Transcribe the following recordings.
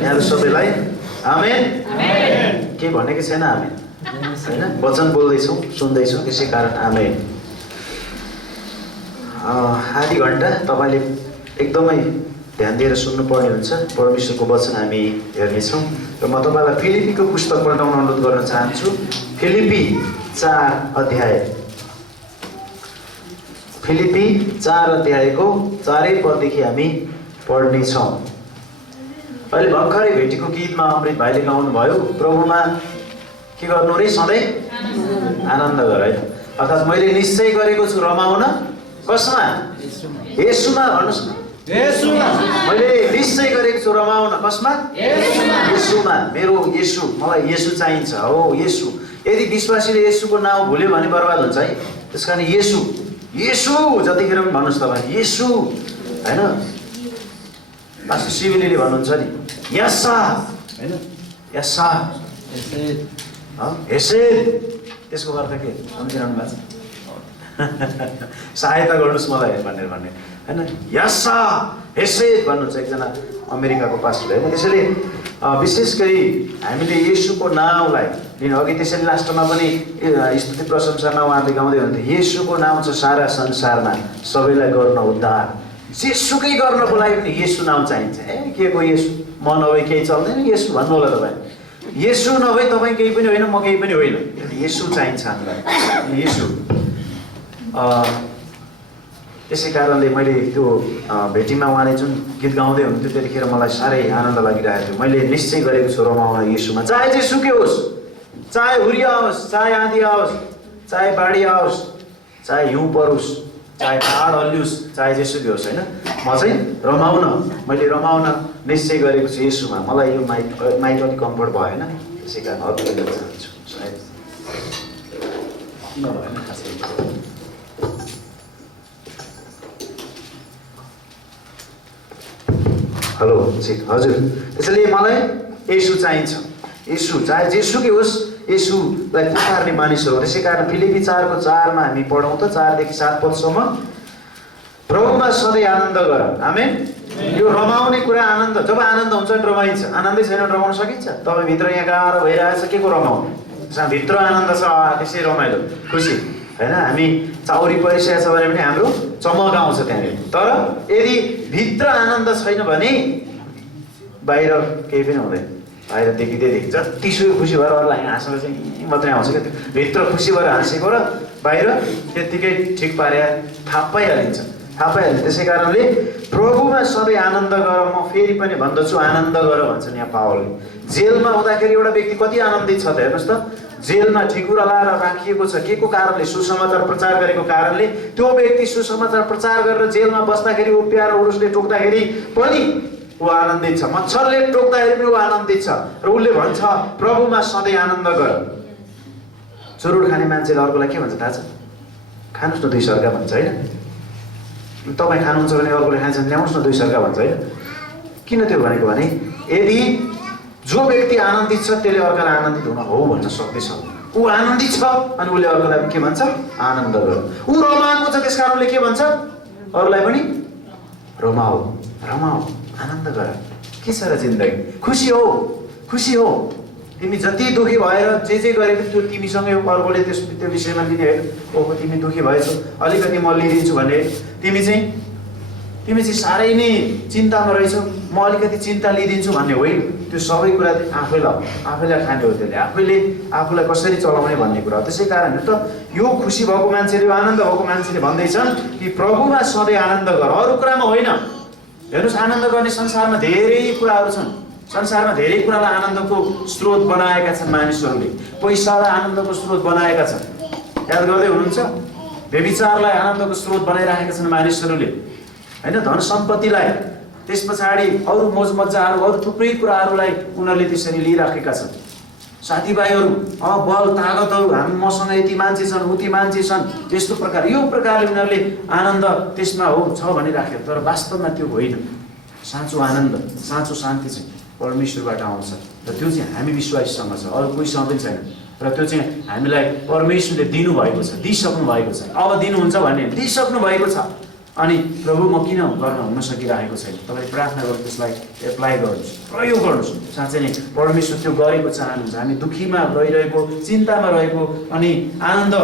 यहाँहरू सबैलाई आमेन। के भनेको छैन आमेन हैन, वचन बोल्दैछौँ सुन्दैछौँ, त्यसै कारण आमेन। आधी घन्टा तपाईँले एकदमै ध्यान दिएर सुन्नुपर्ने हुन्छ। परमेश्वरको वचन हामी हेर्नेछौँ र म तपाईँलाई फिलिपीको पुस्तक पल्टाउन अनुरोध गर्न चाहन्छु। फिलिपी 4 अध्याय, फिलिपी 4 अध्यायको 4 पददेखि हामी पढ्नेछौँ। अहिले भर्खरै भेटेको गीतमा अमृत भाइले गाउनु भयो, प्रभुमा के गर्नु रे सधैँ आनन्द गर है। अर्थात् मैले निश्चय गरेको छु रमाउन कसमा? येशूमा। भन्नुहोस् न, येशूमा। मैले निश्चय गरेको छु रमाउन कसमा? येशूमा। मेरो येशू, मलाई येशू चाहिन्छ हो, येशू। यदि विश्वासीले येशूको नाम भुल्यो भने बर्बाद हुन्छ है। त्यसकारण येशू, येशू जतिखेर पनि भन्नुहोस् तपाईँ येशू हैन। पास्टर शिवलीले भन्नुहुन्छ नि यस्सा हैन, यस्सा हेसेद, त्यसको अर्थ के सम्झिरहनु भएको छ? सहायता गर्नुहोस् मलाई भनेर भन्ने हैन। यस्सा हेसेद भन्नुहुन्छ एकजना अमेरिकाको पास्टर होइन। त्यसैले विशेष गरी हामीले येशूको नाउँलाई लिनु अघि, त्यसैले लास्टमा पनि स्तुति प्रशंसामा उहाँले गाउँदै हुनुहुन्थ्यो, येशूको नाउँ छ सारा संसारमा सबैलाई गर्न उद्धार। जेसुकै गर्नको लागि पनि येशू नाउँ चाहिन्छ। के को येशू? म नभए केही चल्दैन, येशू भन्नु होला तपाईँ। येशू नभए तपाईँ केही पनि होइन, म केही पनि होइन। येशू चाहिन्छ हामीलाई, येशू। त्यसै कारणले मैले त्यो भेटीमा उहाँले जुन गीत गाउँदै हुनुहुन्थ्यो त्यतिखेर मलाई साह्रै आनन्द लागिरहेको थियो। मैले निश्चय गरेको छु रमाउन येशूमा, चाहे जेसुकै होस्, चाहे हुरिया आओस्, चाहे आँधी आओस्, चाहे बाढी आओस्, चाहे हिउँ परोस्, चाहे पहाड हल्लियोस्, चाहे जेसुकै होस् होइन। म चाहिँ रमाउन, मैले रमाउन निश्चय गरेको छु येशूमा। मलाई यो माइक अलिक कम्फर्ट भएन, त्यसै कारण अर्को दिन चाहन्छु सायद किन भएन खासै। हेलो ठिक, हजुर। त्यसैले मलाई येशू चाहिन्छ, येशू चाहे जेसुकै होस्, येशूलाई पुकार्ने मानिसहरू। त्यसै कारण फिलिपी 4को 4मा हामी पढौँ त 4 देखि 7 पदसम्म। प्रभुमा सधैँ आनन्द गर। आमेन। यो रमाउने कुरा आनन्द, जब आनन्द हुन्छ नि रमाइन्छ। आनन्दै छैन रमाउन सकिन्छ? तपाईँ भित्र यहाँ गाह्रो भइरहेछ, के को रमाउनु? भित्र आनन्द छ, त्यसै रमाइलो खुसी होइन। हामी चाउरी परिसकेको छ भने पनि हाम्रो चमक आउँछ त्यहाँनिर। तर यदि भित्र आनन्द छैन भने बाहिर केही पनि हुँदैन। बाहिर देखिँदै देखि जतिसुकै खुसी भएर अरूलाई हाँसेको चाहिँ मात्रै आउँछ क्या। त्यो भित्र खुसी भएर हाँसेको र बाहिर त्यत्तिकै ठिक पारे थाहा पाइहालिन्छ। त्यसै कारणले प्रभुमा सधैँ आनन्द गर। म फेरि पनि भन्दछु आनन्द गर भन्छन् यहाँ पावलले। जेलमा हुँदाखेरि एउटा व्यक्ति कति आनन्दित छ त हेर्नुहोस् त। जेलमा ठिकुरा लाएर राखिएको छ, के को कारणले? सुसमाचार प्रचार गरेको कारणले। त्यो व्यक्ति सुसमाचार प्रचार गरेर जेलमा बस्दाखेरि उप्याएर उरुसले टोक्दाखेरि पनि ऊ आनन्दित छ, मच्छरले टोक्दाखेरि पनि ऊ आनन्दित छ। र उसले भन्छ प्रभुमा सधैँ आनन्द गर। चुरुट खाने मान्छेले अर्कोलाई के भन्छ थाहा छ? खानुहोस् न 2 सर्का भन्छ होइन। तपाईँ खानुहुन्छ भने अर्कोले खान्छ भने ल्याउनुहोस् न 2 सर्का भन्छ होइन। किन त्यो भनेको भने यदि जो व्यक्ति आनन्दित छ त्यसले अर्कालाई आनन्दित हुन हो भन्न सक्दैछ। ऊ आनन्दित छ अनि उसले अर्कालाई के भन्छ? आनन्द गर। ऊ रमाएको छ, त्यस कारणले के भन्छ? अरूलाई पनि रमाऊ, रमाऊ, आनन्द गर। के छ र जिन्दगी? खुसी हो, खुसी हो। तिमी जति दुखी भएर जे गरे पनि त्यो तिमीसँगै अर्कोले त्यो विषयमा लिने होइन। ओहो तिमी दुखी भएछौ, अलिकति म लिइदिन्छु भने तिमी चाहिँ साह्रै नै चिन्तामा रहेछौ, म अलिकति चिन्ता लिइदिन्छु भन्ने होइन। त्यो सबै कुरा आफैलाई खाने हो। त्यसले आफूलाई कसरी चलाउने भन्ने कुरा हो। त्यसै कारण त यो खुसी भएको मान्छेले, आनन्द भएको मान्छेले भन्दैछन् कि प्रभुमा सधैँ आनन्द गर, अरू कुरामा होइन। हेर्नुहोस्, आनन्द गर्ने संसारमा धेरै कुराहरू छन्। संसारमा धेरै कुरालाई आनन्दको स्रोत बनाएका छन् मानिसहरूले। पैसालाई आनन्दको स्रोत बनाएका छन्, याद गर्दै हुनुहुन्छ? व्यभिचारलाई आनन्दको स्रोत बनाइराखेका छन् मानिसहरूले होइन। धन सम्पत्तिलाई, त्यस पछाडि अरू मोजमज्जाहरू, अरू थुप्रै कुराहरूलाई उनीहरूले त्यसरी लिइराखेका छन्। साथीभाइहरू, बल तागतहरू, हामी मसँग यति मान्छे छन्, उति मान्छे छन्, त्यस्तो प्रकार यो प्रकारले उनीहरूले आनन्द त्यसमा हो छ भनिराख्यो। तर वास्तवमा त्यो होइन। साँचो आनन्द, साँचो शान्ति चाहिँ परमेश्वरबाट आउँछ र त्यो चाहिँ हामी विश्वासीसँग छ, अरू कोहीसँग पनि छैन। र त्यो चाहिँ हामीलाई परमेश्वरले दिनुभएको छ, दिइसक्नु भएको छ। अब दिनुहुन्छ भन्ने दिइसक्नु भएको छ। अनि प्रभु म किन गर्न हुन सकिरहेको छैन, तपाईँ प्रार्थना गर्नु, त्यसलाई एप्लाई गर्नुहोस्, प्रयोग गर्नुहोस्। साँच्चै नै परमेश्वर त्यो गरेको चाहनुहुन्छ। हामी दुःखीमा रहिरहेको, चिन्तामा रहेको अनि आनन्द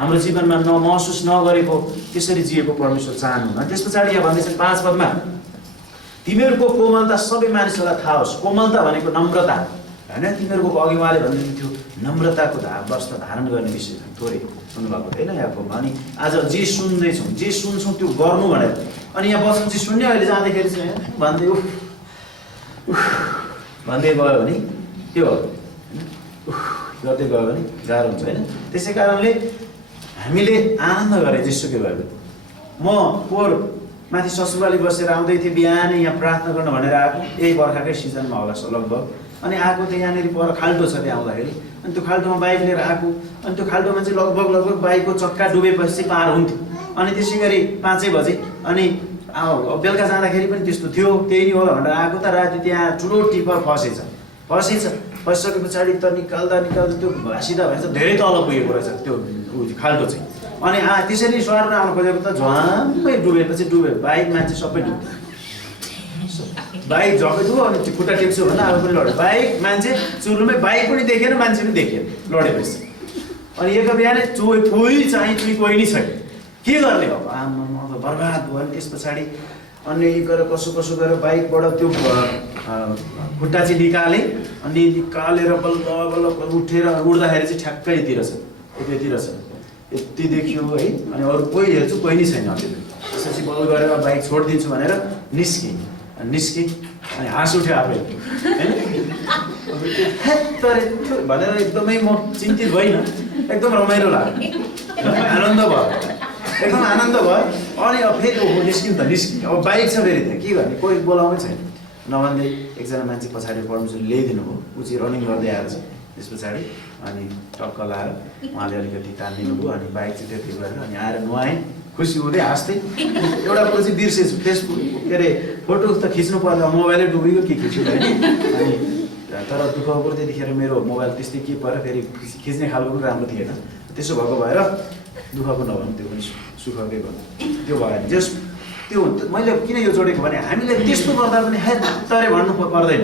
हाम्रो जीवनमा महसुस नगरेको त्यसरी जिएको परमेश्वर चाहनुहुन्न। त्यस पछाडि यहाँ भन्दैछन् 5 पदमा, तिमीहरूको कोमलता सबै मानिसहरूलाई थाहा होस्। कोमलता भनेको नम्रता होइन। तिमीहरूको अघि उहाँले भन्दै थियो नम्रताको वस्त्र धारण गर्ने विषय थोरै सुन्नुभएको होइन याकोबमा। अनि आज जे सुन्दैछौँ, जे सुन्छौँ त्यो गर्नु भनेर। अनि यहाँ वचन चाहिँ सुन्ने अहिले जाँदाखेरि चाहिँ भन्दै भन्दै गयो भने त्यो गर्दै गयो भने गाह्रो हुन्छ होइन। त्यसै कारणले हामीले आनन्द गरे जेसुकै भयो। म पोहोर माथि ससुराली बसेर आउँदै थिएँ, बिहानै यहाँ प्रार्थना गर्न भनेर आएको, यही बर्खाकै सिजनमा होला लगभग। अनि आएको त यहाँनिर पर खाल्टो छ त्यहाँ आउँदाखेरि, अनि त्यो खाल्टोमा बाइक लिएर आएको। अनि त्यो खाल्टोमा चाहिँ लगभग बाइकको चक्का डुबेपछि चाहिँ पार हुन्थ्यो। अनि त्यसै गरी 5 बजे अनि बेलुका जाँदाखेरि पनि त्यस्तो थियो। त्यही नै होला भनेर आएको, त राति त्यहाँ ठुलो टिपर फसिसके पछाडि त निकाल्दा त्यो भासिँदा भएछ धेरै तल पुगेको रहेछ त्यो खाल्टो चाहिँ। अनि त्यसरी सरेर आउनु खोजेको त झ्वाम्मै डुबेपछि डुब्यो, बाइक मान्छे सबै डुब्यो। बाइक झकै डुब्यो। अनि खुट्टा टेक्छु भन्दा अब पनि लड्यो, बाइक मान्छे चुरुमै, बाइक पनि देखेन मान्छे पनि देखेन, लडेपछि। अनि एक बिहानै कोही नै छैन, के गर्ने अब आमा अब बर्बाद भयो। अनि त्यस पछाडि अनि गएर कसो गरेर बाइकबाट त्यो खुट्टा चाहिँ निकालेँ। अनि निकालेर बल्ल उठेर उड्दाखेरि चाहिँ ठ्याक्कै यति रहेछ यति देखियो है। अनि अरू कोही हेर्छु, कोही नै छैन। त्यसपछि बल गरेर बाइक छोडिदिन्छु भनेर निस्केँ अनि हाँस उठ्यो आफै होइन भनेर एकदमै म चिन्तित भइनँ, एकदम रमाइलो लाग्यो, आनन्द भयो, एकदम आनन्द भयो। अनि अब फेरि निस्किन् अब बाइक छ फेरि त्यहाँ, के गर्ने, कोही बोलाउनै छैन। नभन्दै एकजना मान्छे पछाडि परमेश्वरले ल्याइदिनु भयो, ऊ चाहिँ रनिङ गर्दै आएर चाहिँ त्यस पछाडि अनि टक्क लाएर उहाँले अलिकति तानिदिनु भयो। अनि बाइक चाहिँ त्यति गरेर अनि आएर नुहाएँ, खुसी हुँदै हाँस्दै। एउटा कुरो चाहिँ बिर्सेछु, फेसबुक के अरे फोटो त खिच्नु पर्दा मोबाइलै डुबेको के खिच्नु होइन। अनि तर दुःख पऱ्यो त्यतिखेर मेरो मोबाइल त्यस्तै के पऱ्यो, फेरि खिच्ने खालको पनि राम्रो थिएन। त्यसो भएको भएर दुःखको नभनु, त्यो पनि सुखकै भन्नु, त्यो भएन। त्यो मैले किन यो जोडेको भने हामीले त्यस्तो गर्दा पनि तरे भन्नु पर्दैन।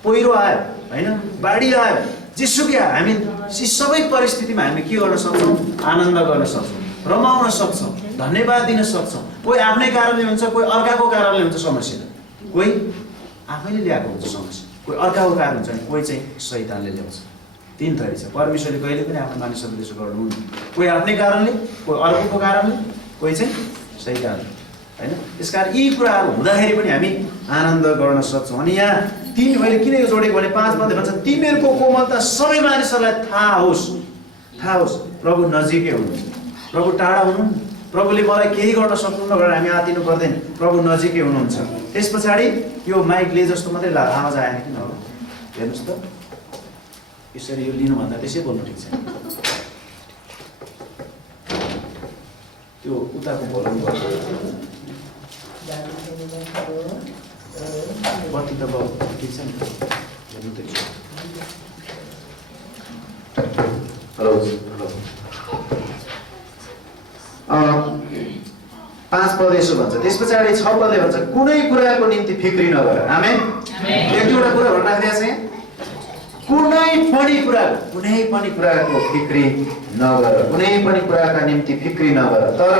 पहिरो आयो होइन, बाढी आयो, जेसुकै आयो, हामी सबै परिस्थितिमा हामी के गर्न सक्छौँ, आनन्द गर्न सक्छौँ, रमाउन सक्छौँ, धन्यवाद दिन सक्छौँ। कोही आफ्नै कारणले हुन्छ, कोही अर्काको कारणले हुन्छ समस्या, कोही आफैले ल्याएको हुन्छ समस्या, कोही अर्काको कारण हुन्छ, अनि कोही चाहिँ शैतानले ल्याउँछ। 3 थरी छ। परमेश्वरले कहिले पनि आफ्नो मानिसहरूले त्यसो गर्नुहुन्न। कोही आफ्नै कारणले, कोही अर्कोको कारणले, कोही चाहिँ शैतान होइन। त्यसकारण यी कुराहरू हुँदाखेरि पनि हामी आनन्द गर्न सक्छौँ। अनि यहाँ मैले किन यो जोडेको भने 5 पदले भन्छ तिमीहरूको कोमलता सबै मानिसहरूलाई थाहा होस्। प्रभु नजिकै हुनुहुन्छ, प्रभु टाढा हुनुहुन्न, प्रभुले मलाई केही गर्न सक्नुहुन्न भनेर हामी आतिनु पर्दैन, प्रभु नजिकै हुनुहुन्छ। त्यस पछाडि यो माइकले जस्तो मात्रै आवाज आएन किन होला, हेर्नुहोस् त, यसरी यो लिनुभन्दा त्यसै बोल्नु ठिक छैन। त्यो उताको बोलाउनु पर्छ, बत्ती त ठिक छ नि, हेर्नु त। हेलो 5 पद यसो भन्छ। त्यस पछाडि 6 पदले भन्छ कुनै कुराको निम्ति फिक्री नगर। आमेन। एक दुईवटा कुरा भनिराखेको छ यहाँ, कुनै पनि कुराको फिक्री नगर, कुनै पनि कुराका निम्ति फिक्री नगर, तर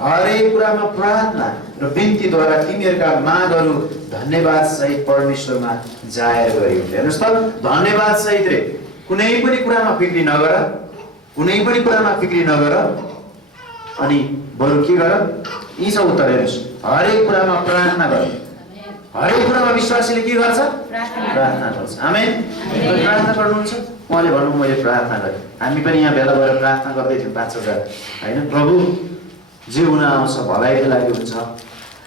हरेक कुरामा प्रार्थना र बिन्तीद्वारा तिमीहरूका मागहरू धन्यवाद सहित परमेश्वरमा जाहेर गरियो। हेर्नुहोस् त, धन्यवाद सहित रे कुनै पनि कुरामा फिक्री नगर, अनि बरु के गर, यी छ उत्तर। हेर्नुहोस्, हरेक कुरामा प्रार्थना गर। हरेक कुरामा विश्वासीले के गर्छ, प्रार्थना गर्छ। आमेन। प्रार्थना गर्नुहुन्छ, उहाँले भन्नु मैले प्रार्थना गरेँ। हामी पनि यहाँ भेला भएर प्रार्थना गर्दै थियौँ 5,000 होइन। प्रभु जे हुन आउँछ भलाइको लागि हुन्छ,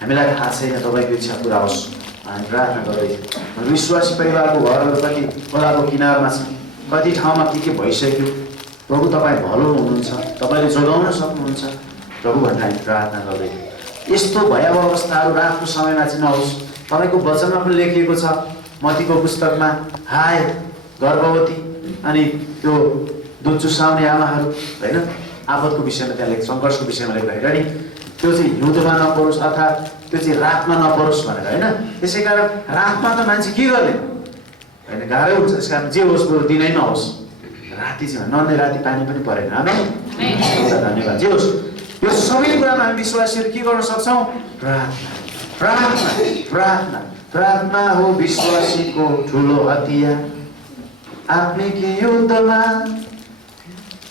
हामीलाई थाहा छैन तपाईँको इच्छा पुरा होस्, हामी प्रार्थना गर्दै थियौँ। विश्वासी परिवारको घरहरू कति खोलाको किनारमा छ, कति ठाउँमा के भइसक्यो। प्रभु तपाईँ भलो हुनुहुन्छ, तपाईँले जोगाउन सक्नुहुन्छ प्रभु भनेर हामी प्रार्थना गर्दै थियौँ। यस्तो भयावह अवस्थाहरू रातको समयमा चाहिँ नहोस्। तपाईँको वचनमा पनि लेखिएको छ मत्तीको पुस्तकमा, हाय गर्भवती अनि त्यो दुध चुसाउने आमाहरू होइन, आपतको विषयमा त्यहाँ सङ्घर्षको विषयमा लेख्दाखेरि त्यो चाहिँ हिउँदोमा नपरोस् अर्थात् त्यो चाहिँ रातमा नपरोस् भनेर होइन। त्यसै कारण रातमा त मान्छे के गर्ने होइन, गाह्रै हुन्छ। त्यस कारण जे होस् बरु दिनै नहोस्, राति चाहिँ नन्दै राति पानी पनि परेन। आमेन, धन्यवाद। जे होस् यो सबै कुरामा हामी विश्वासीहरू के गर्न सक्छौँ? प्रार्थना प्रार्थना प्रार्थना प्रार्थना हो विश्वासीको ठुलो हतियार। आत्मिक युद्धमा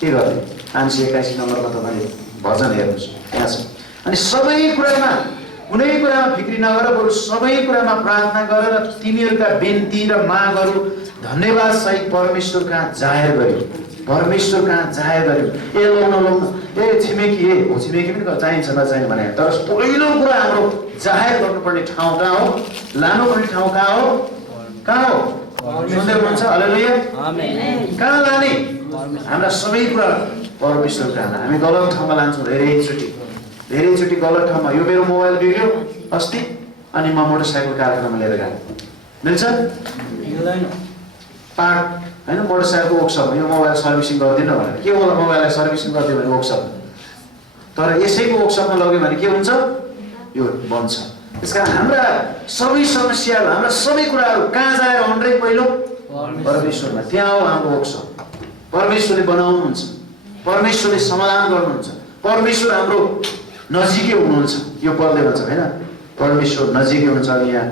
के गर्ने? 581 नम्बरमा तपाईँले भजन हेर्नुहोस्, त्यहाँ छ। अनि सबै कुरामा कुनै कुरामा फिक्री नगर, बरु सबै कुरामा प्रार्थना गरेर तिमीहरूका बिन्ती र मागहरू धन्यवाद सहित परमेश्वर कहाँ जाहेर गर्यो। परमेश्वर कहाँ जाहेर गर्यो। ए लौ ए छिमेकी हो, छिमेकी पनि चाहिन्छ नचाहिने भने, तर पहिलो कुरा हाम्रो जाहेर गर्नुपर्ने ठाउँ कहाँ हो? लानुपर्ने ठाउँ कहाँ हो? कहाँ हो? सुन्दै हुनुहुन्छ? हालेलुया। कहाँ लाने? हाम्रा सबै कुरा परमेश्वर कहाँ। हामी गलत ठाउँमा लान्छौँ धेरैचोटि गलत ठाउँमा। यो मेरो मोबाइल बिग्रियो अस्ति, अनि म मोटरसाइकल कारखानामा लिएर गएँ, मिल्छ? पार्ट होइन, मोटरसाइकलको वर्कसपमा यो मोबाइल सर्भिसिङ गरिदिनु भनेर। के होला मोबाइललाई सर्भिसिङ गरिदियो भने वर्कसप, तर यसैको वर्कसपमा लग्यो भने के हुन्छ? यो बन्छ। त्यस कारण हाम्रा सबै समस्याहरू, हाम्रा सबै कुराहरू कहाँ जाएर हुन् र? पहिलो परमेश्वरमा। त्यहाँ हो हाम्रो वर्कसप। परमेश्वरले बनाउनुहुन्छ, परमेश्वरले समाधान गर्नुहुन्छ, परमेश्वर हाम्रो नजिकै हुनुहुन्छ। यो पदले भन्छ होइन, परमेश्वर नजिकै हुनुहुन्छ। अनि यहाँ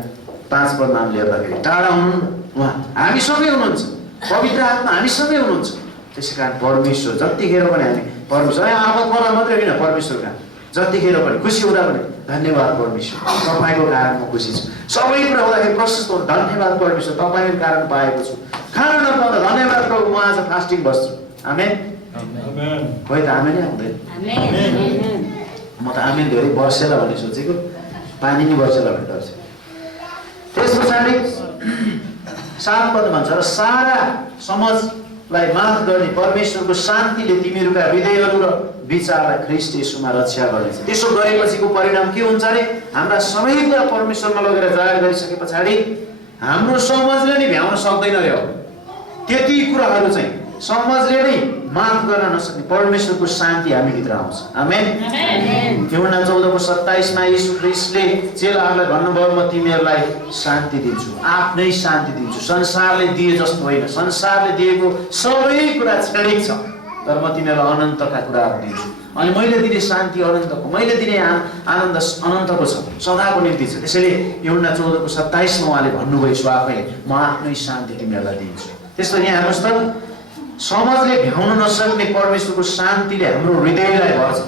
5 पदमा हामीले हेर्दाखेरि टाढा हुनु उहाँ हामीसँगै हुनुहुन्छ, पवित्र आत्मा हामीसँगै हुनुहुन्छ। त्यसै कारण परमेश्वर जतिखेर पनि हामी परमेश्वर आफत पर्दा मात्रै होइन, परमेश्वर कहाँ जतिखेर पनि खुसी हुँदा पनि धन्यवाद परमेश्वर, तपाईँको कारण म खुसी छु। सबै कुरा हुँदाखेरि प्रशस्त हुन्छ, धन्यवाद परमेश्वर, तपाईँको कारण पाएको छु। खाना नपाउँदा धन्यवाद प्रभु, म आज फास्टिङ बस्छु। आमेन। खोइ त आमेन नै हुँदैन। म त आमेन धेरै बर्सेला भन्ने सोचेको, पानी नै बर्सेला भन्ने डर छ। त्यस पछाडि 7 पद भन्छ, र सारा समाजलाई माफ गर्ने परमेश्वरको शान्तिले तिमीहरूका हृदयहरू र विचारलाई ख्रीष्ट येशूमा रक्षा गर्नेछ। त्यसो गरेपछिको परिणाम के हुन्छ अरे? हाम्रा सबै कुरा परमेश्वरमा लगेर जाहेर गरिसके पछाडि हाम्रो समाजले नै भ्याउन सक्दैन रे। त्यति कुराहरू चाहिँ समाजले नै माफ गर्न नसक्ने परमेश्वरको शान्ति हामीभित्र आउँछ। आमेन। यूहन्ना 14:27 मा येशू ख्रीष्टले चेलाहरूलाई भन्नुभयो, म तिमीहरूलाई शान्ति दिन्छु, आफ्नै शान्ति दिन्छु। संसारले दिए जस्तो होइन, संसारले दिएको सबै कुरा क्षणिक छ, तर म तिमीहरूलाई अनन्तका कुराहरू दिन्छु। अनि मैले दिने शान्ति अनन्तको, मैले दिने आनन्द अनन्तको छ, सदाको निम्ति छ। त्यसैले यूहन्ना 14:27 मा उहाँले भन्नुभयो, यसो आफैले, म आफ्नै शान्ति तिमीहरूलाई दिन्छु। त्यस्तो यहाँ हेर्नुहोस् त, समाजले भ्याउन नसक्ने परमेश्वरको शान्तिले हाम्रो हृदयलाई भर्छ,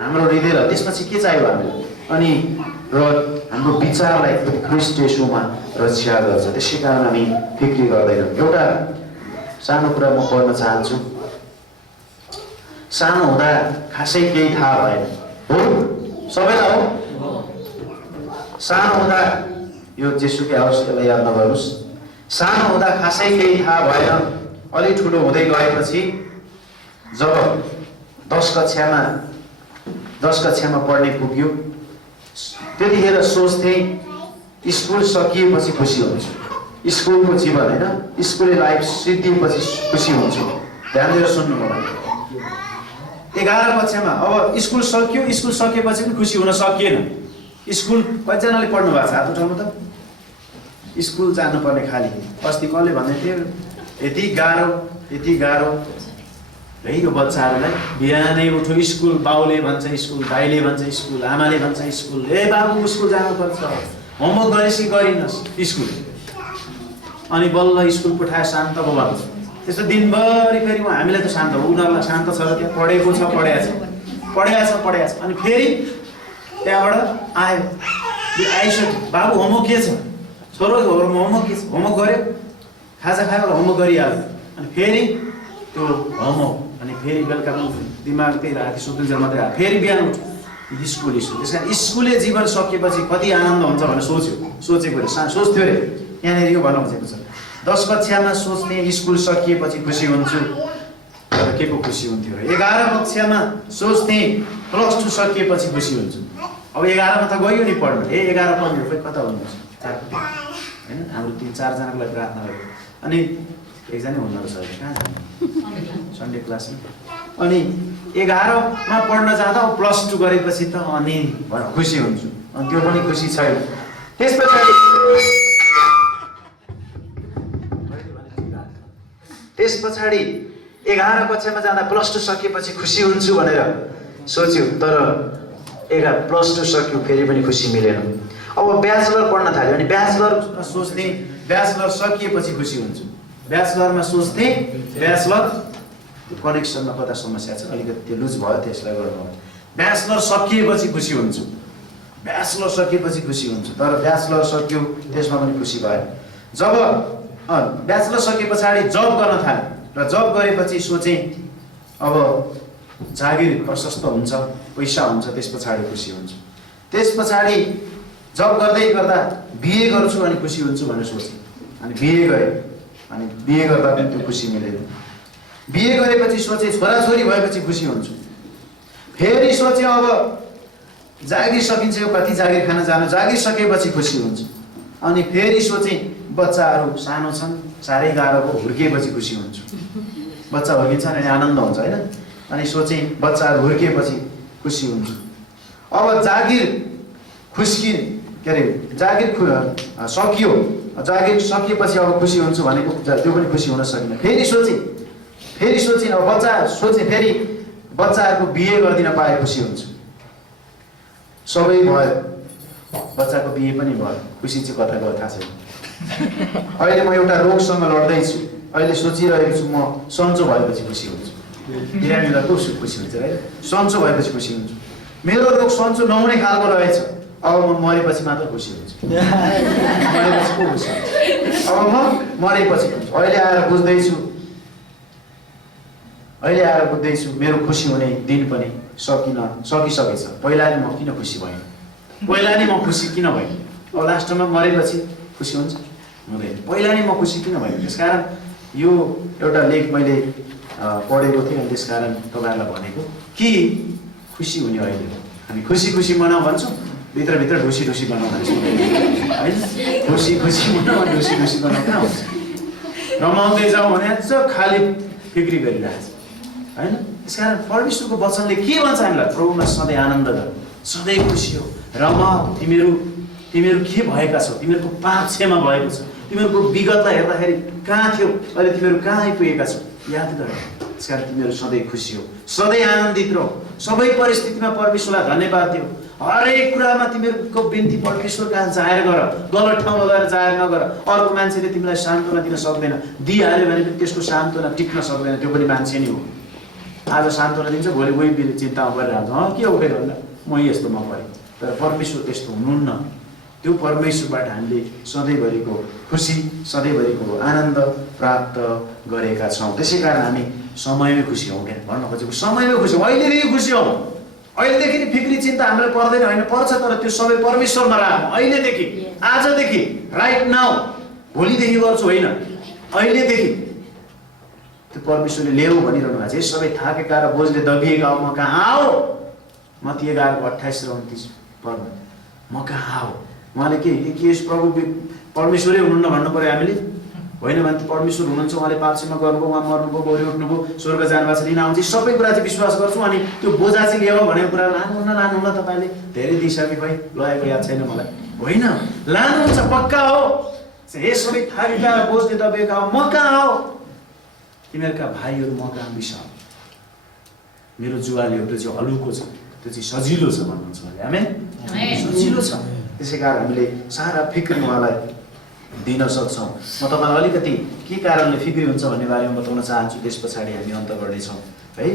हाम्रो हृदयलाई। त्यसपछि के चाहियो हामीलाई? अनि र हाम्रो विचारलाई ख्रीष्ट येशूमा रक्षा गर्छ। त्यसै कारण हामी फिक्री गर्दैनौँ। एउटा सानो कुरा म पढ्न चाहन्छु। सानो हुँदा खासै केही थाहा भएन, हो? सबैलाई हो? सानो हुँदा यो जेसुकै आओस्, यसलाई याद नगर्नुहोस्। सानो हुँदा खासै केही थाहा भएन। अलि ठुलो हुँदै गएपछि जब 10 कक्षामा पढ्ने पुग्यो, त्यतिखेर सोच्थेँ स्कुल सकिएपछि खुसी हुन्छु, स्कुलको जीवन होइन, स्कुलले लाइफ सिद्धिएपछि खुसी हुन्छु। ध्यान दिएर सुन्नु होला। 11 कक्षामा अब स्कुल सक्यो, स्कुल सकेपछि पनि खुसी हुन सकिएन। स्कुल कतिजनाले पढ्नु भएको छ? हात उठाउनु त। स्कुल जानुपर्ने खाली। अस्ति कसले भन्दै थियो, यति गाह्रो है यो बच्चाहरूलाई। बिहानै उठो स्कुल, बाउले भन्छ स्कुल, दाइले भन्छ स्कुल, आमाले भन्छ स्कुल, ए बाबु स्कुल जानुपर्छ, होमवर्क गरेपछि गरिनस् स्कुल। अनि बल्ल स्कुल पठाए शान्त भयो भन्छ। त्यस्तो दिनभरि फेरि हामीलाई त शान्त हो, उनीहरूलाई शान्त छ र त्यहाँ पढेको छ, पढाएको छ। अनि फेरि त्यहाँबाट आयो, आइसक्यो, बाबु होमवर्क के छ? छोरो होमवर्क के छ? होमवर्क गऱ्यो, खाजा खायो, होमवर्क गरिहाल्यो। अनि फेरि त्यो होमवर्क, अनि फेरि बेलुका दिमाग त्यही राति सुत्नुहुन्छ मात्रै आयो, फेरि बिहान उठ स्कुल। त्यस कारण स्कुले जीवन सकेपछि कति आनन्द हुन्छ भनेर सोचेको अरे, सोच्थ्यो अरे। यहाँनिर यो भन्नु खोजेको छ, 10 कक्षामा सोच्ने स्कुल सकिएपछि खुसी हुन्छु, तर के को खुसी हुन्थ्यो र? 11 कक्षामा सोच्ने +2 सकिएपछि खुसी हुन्छु। अब 11 मा त गयो नि पढ्नु, 11 पढ्नु खोइ कता हुनुहुन्छ? होइन, हाम्रो 3-4 जनाको लागि प्रार्थना गर्यो। अनि एकजना हुनुहुँदो रहेछ अहिले, कहाँ जानु? सन्डे क्लासमा। अनि 11मा पढ्न जाँदा +2 गरेपछि त अनि खुसी हुन्छु, अनि त्यो पनि खुसी छैन। त्यस पछाडि 11 कक्षामा जाँदा +2 सकेपछि खुसी हुन्छु भनेर सोच्यो, तर +2 सक्यो फेरि पनि खुसी मिलेन। अब ब्याचलर पढ्न थाल्यो अनि ब्याचलर सोच्ने ब्याचलर सकिएपछि खुसी हुन्छु, ब्याचलरमा सोच्ने ब्याचलर कनेक्सनमा कता समस्या छ, अलिकति त्यो लुज भयो, त्यसलाई गर्नु। ब्याचलर सकिएपछि खुसी हुन्छु, ब्याचलर सकिएपछि खुसी हुन्छु, तर ब्याचलर सक्यो त्यसमा पनि खुसी भयो। जब ब्याचलर सके पछाडि जब गर्न थालेँ र जब गरेपछि सोचेँ अब जागिर प्रशस्त हुन्छ, पैसा हुन्छ, त्यस पछाडि खुसी हुन्छु। त्यस पछाडि जब गर्दै गर्दा बिए गर्छु अनि खुसी हुन्छु भनेर सोचेँ, अनि बिए गरेँ, अनि बिए गर्दा पनि त्यो खुसी मिलेन। बिए गरेपछि सोचेँ छोराछोरी भएपछि खुसी हुन्छु, फेरि सोचेँ अब जागिर सकिन्छ, यो कति जागिर खान जानु, जागिर सकेपछि खुसी हुन्छ। अनि फेरि सोचेँ बच्चाहरू सानो छन्, साह्रै गाह्रो हुर्किएपछि खुसी हुन्छु, बच्चा हुर्किन्छ अनि आनन्द हुन्छ होइन। अनि सोचेँ बच्चाहरू हुर्किएपछि खुसी हुन्छु। अब जागिर खुस्किन के अरे जागिर सकियो, जागिर सकिएपछि अब खुसी हुन्छु भनेको त्यो पनि खुसी हुन सकिन। फेरि सोचेँ अब बच्चा सोचेँ फेरि बच्चाहरूको बिहे गरिदिन पाए खुसी हुन्छु। सबै भयो, बच्चाको बिहे पनि भयो, खुसी चाहिँ कता गयो थाहा छैन। अहिले म एउटा रोगसँग लड्दैछु, अहिले सोचिरहेको छु म सन्चो भएपछि खुसी हुन्छु। बिरामीलाई खुसी हुन्छ है, सन्चो भएपछि खुसी हुन्छु। मेरो रोग सन्चो नहुने खालको रहेछ, अब म मरेपछि मात्र खुसी हुन्छु। मरेपछि को खुसी हुन्छ? अब म मरेपछि खुसी। अहिले आएर बुझ्दैछु मेरो खुसी हुने दिन पनि सकिसकेछ। पहिला नै म किन खुसी भएँ, पहिला नै म खुसी किन भएँ? अब लास्टमा मरेपछि खुसी हुन्छ हुँदैन, पहिला नै म खुसी किन भएँ? त्यसकारण यो एउटा लेख मैले पढेको थिएँ, अनि त्यसकारण तपाईँहरूलाई भनेको कि खुसी हुने अहिले हो। हामी खुसी मनाऊ भन्छौँ, भित्रभित्र ढुसी बनाऊ भन्छौँ होइन। खुसी मनाऊ, ढुसी बनाऊ कहाँ हुन्छ? रमाउँदै जाउँ भने खालि फिक्री गरिरहेछ होइन। त्यसकारण परमेश्वरको वचनले के भन्छ हामीलाई? प्रभुमा सधैँ आनन्द गर, सधैँ खुसी हो, रमाऊ। तिमीहरू के भएका छौ? तिमीहरूको पाप क्षमा भएको छ, तिमीहरूको विगतलाई हेर्दाखेरि कहाँ थियो, अहिले तिमीहरू कहाँ आइपुगेका छौ याद गर। त्यसकारण तिमीहरू सधैँ खुसी हो, सधैँ आनन्दित रह, सबै परिस्थितिमा परमेश्वरलाई धन्यवाद दियो। हरेक कुरामा तिमीहरूको बिन्ती परमेश्वर कहाँ जाहेर गर, गलत ठाउँमा गएर जाहेर नगर। अर्को मान्छेले तिमीलाई सान्त्वना दिन सक्दैन, दिइहाल्यो भने पनि त्यसको सान्त्वना टिक्न सक्दैन, त्यो पनि मान्छे नै हो। आज सान्त्वना दिन्छ, भोलि उही चिन्तामा परिरहेको छ, के हो फेरि भन्दा म यस्तोमा परेँ। तर परमेश्वर त्यस्तो हुनुहुन्न। त्यो परमेश्वरबाट हामीले सधैँभरिको खुसी, सधैँभरिको आनन्द प्राप्त गरेका छौँ। त्यसै कारण हामी समयमै खुसी हौँ। क्या भन्न खोजेको समयमै खुसी हौँ, अहिलेदेखि खुसी हौँ। अहिलेदेखि नि फिक्री चिन्ता हामीलाई पर्दैन होइन, पर्छ, तर त्यो सबै परमेश्वरमा राखौँ। अहिलेदेखि, आजदेखि, राइट नाउ, भोलिदेखि गर्छु होइन, अहिलेदेखि त्यो परमेश्वरले ल्याऊ भनिरहनु भएको छ। सबै थाकेका र बोझले दबिएका हो, म कहाँ आओ। मत्ती 11:28 र 29 पढ्नु, म कहाँ आओ। उहाँले के प्रभु परमेश्वरै हुनुहुन्न भन्नु पर्यो हामीले? होइन भने त परमेश्वर हुनुहुन्छ, उहाँले पाप क्षमा गर्नुभयो, उहाँ मर्नुभयो, गौरी उठ्नुभयो, स्वर्ग जानुभएको छ, लिन आउँछ, सबै कुरा चाहिँ विश्वास गर्छौँ। अनि त्यो बोझा चाहिँ ल्याऊ भनेको कुरा लानुहुन्न तपाईँले? धेरै दिइसके खै, लगेको याद छैन मलाई। होइन, लानुहुन्छ, पक्का हो। हे सबै थाकेका बोझले दबिएका हो, म कहाँ आओ। तिमीहरूका भाइहरू म कहाँ बिसाऊ। मेरो जुवाली एउटा चाहिँ हलुको छ, त्यो चाहिँ सजिलो छ भन्नुहुन्छ उहाँले। आमेन, सजिलो छ। त्यसै कारण हामीले सारा फिक्र उहाँलाई दिन सक्छौँ। म तपाईँलाई अलिकति के कारणले फिक्री हुन्छ भन्ने बारेमा बताउन चाहन्छु, त्यस पछाडि हामी अन्त गर्नेछौँ है।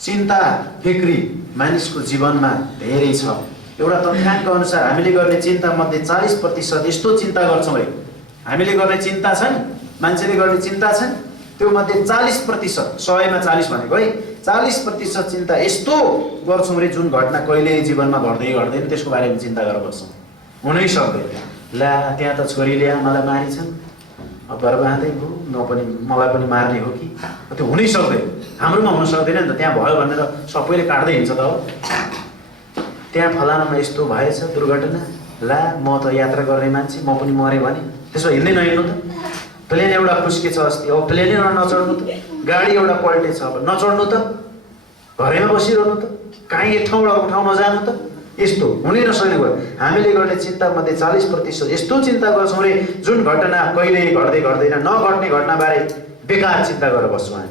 चिन्ता फिक्री मानिसको जीवनमा धेरै छ। एउटा तथ्याङ्क अनुसार हामीले गर्ने चिन्ता मध्ये 40% यस्तो चिन्ता गर्छौँ है, हामीले गर्ने चिन्ता छ नि, मान्छेले गर्ने चिन्ता छ नि, त्यो मध्ये 40%, 100मा 40 भनेको है, 40% चिन्ता यस्तो गर्छौँ रे जुन घटना कहिले जीवनमा घट्दैन, त्यसको बारेमा चिन्ता गरेर बस्छौँ। हुनै सक्दैन। ला त्यहाँ त छोरीले आमालाई मारिछन्, अब बर्बादै भयो, मलाई पनि मार्ने हो कि, त्यो हुनै सक्दैन। हाम्रोमा हुन सक्दैन नि त, त्यहाँ भयो भनेर सबैले काट्दै हिँड्छ त हो। त्यहाँ फलानामा यस्तो भएछ दुर्घटना, ला म त यात्रा गर्ने मान्छे, म पनि मरेँ भने त्यसो हिँड्दै नहिँड्नु त। प्लेन एउटा खुस्केछ अस्ति, अब प्लेनै नचढ्नु त, गाडी एउटा पल्टेछ अब नचढ्नु त, घरैमा बसिरहनु त, कहीँ एक ठाउँबाट अर्को ठाउँ नजानु त, यस्तो हुनै नसक्ने भयो। हामीले गर्ने चिन्तामध्ये 40% यस्तो चिन्ता गर्छौँ रे जुन घटना कहिले घट्दै घट्दैन, नघट्ने घटनाबारे बेकार चिन्ता गरेर बस्छौँ